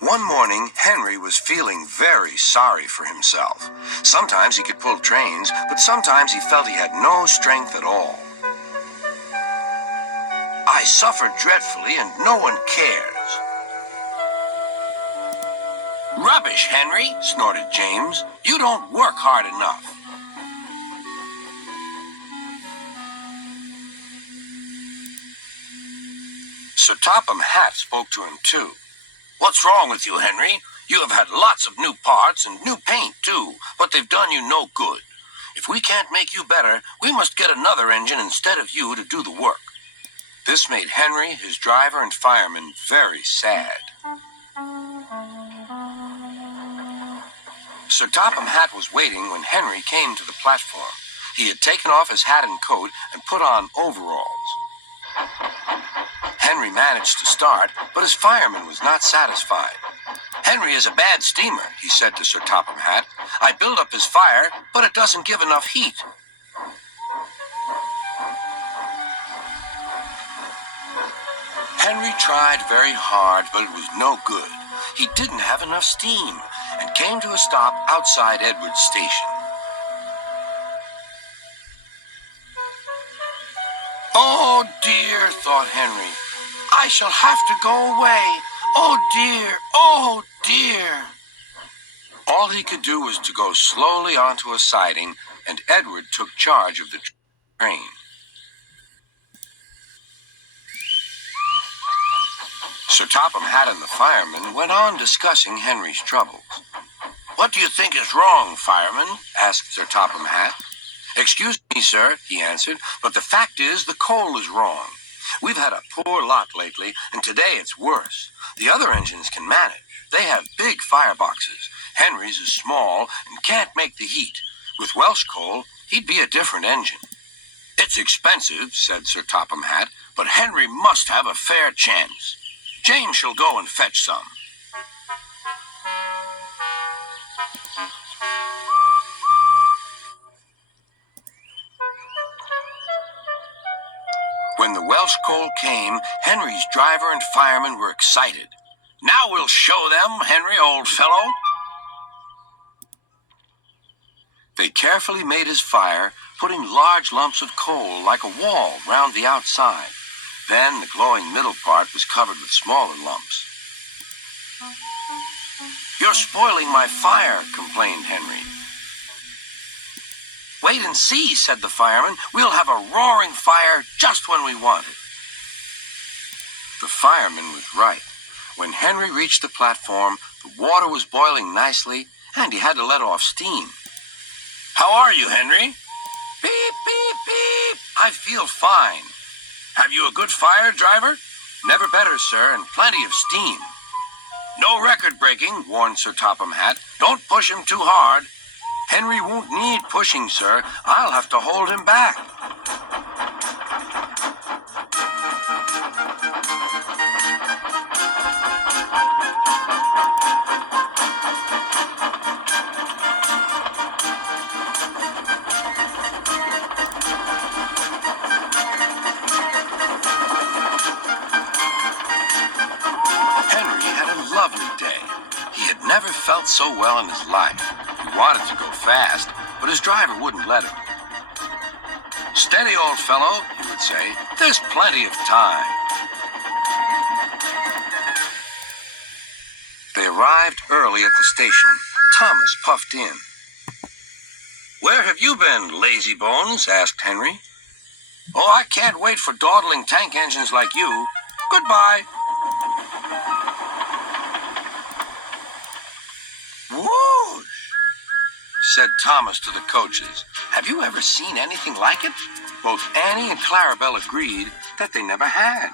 One morning, Henry was feeling very sorry for himself. Sometimes he could pull trains, but sometimes he felt he had no strength at all. I suffered dreadfully and no one cares. Rubbish, Henry, snorted James. You don't work hard enough. Sir Topham Hatt spoke to him too. What's wrong with you, Henry? You have had lots of new parts and new paint too, but they've done you no good. If we can't make you better, we must get another engine instead of you to do the work. This made Henry, his driver, and fireman very sad. Sir Topham Hatt was waiting when Henry came to the platform. He had taken off his hat and coat and put on overalls. Henry managed to start, but his fireman was not satisfied. Henry is a bad steamer, he said to Sir Topham Hatt. I build up his fire, but it doesn't give enough heat. Henry tried very hard, but it was no good. He didn't have enough steam and came to a stop outside Edward's station. Oh dear, thought Henry. I shall have to go away. Oh dear, oh dear. All he could do was to go slowly onto a siding, and Edward took charge of the train. Sir Topham Hatt and the fireman went on discussing Henry's troubles. What do you think is wrong, fireman? Asked Sir Topham Hatt. Excuse me, sir, he answered, but the fact is the coal is wrong. We've had a poor lot lately, and today it's worse. The other engines can manage. They have big fireboxes. Henry's is small and can't make the heat. With Welsh coal, he'd be a different engine. It's expensive, said Sir Topham Hatt, but Henry must have a fair chance. James shall go and fetch some. When the Welsh coal came, Henry's driver and fireman were excited. Now we'll show them, Henry, old fellow. They carefully made his fire, putting large lumps of coal like a wall round the outside. Then the glowing middle part was covered with smaller lumps. You're spoiling my fire, complained Henry. Wait and see, said the fireman. We'll have a roaring fire just when we want it. The fireman was right. When Henry reached the platform, the water was boiling nicely, and he had to let off steam. How are you, Henry? Beep, beep, beep. I feel fine. Have you a good fire, driver? Never better, sir, and plenty of steam. No record breaking, warned Sir Topham Hatt. Don't push him too hard. Henry won't need pushing, sir. I'll have to hold him back. Henry had a lovely day. He had never felt so well in his life. He wanted to go fast, but his driver wouldn't let him. Steady, old fellow, he would say. There's plenty of time. They arrived early at the station. Thomas puffed in. Where have you been, lazy bones? Asked Henry. Oh, I can't wait for dawdling tank engines like you. Goodbye. Whoosh, said Thomas to the coaches. Have you ever seen anything like it? Both Annie and Clarabelle agreed that they never had.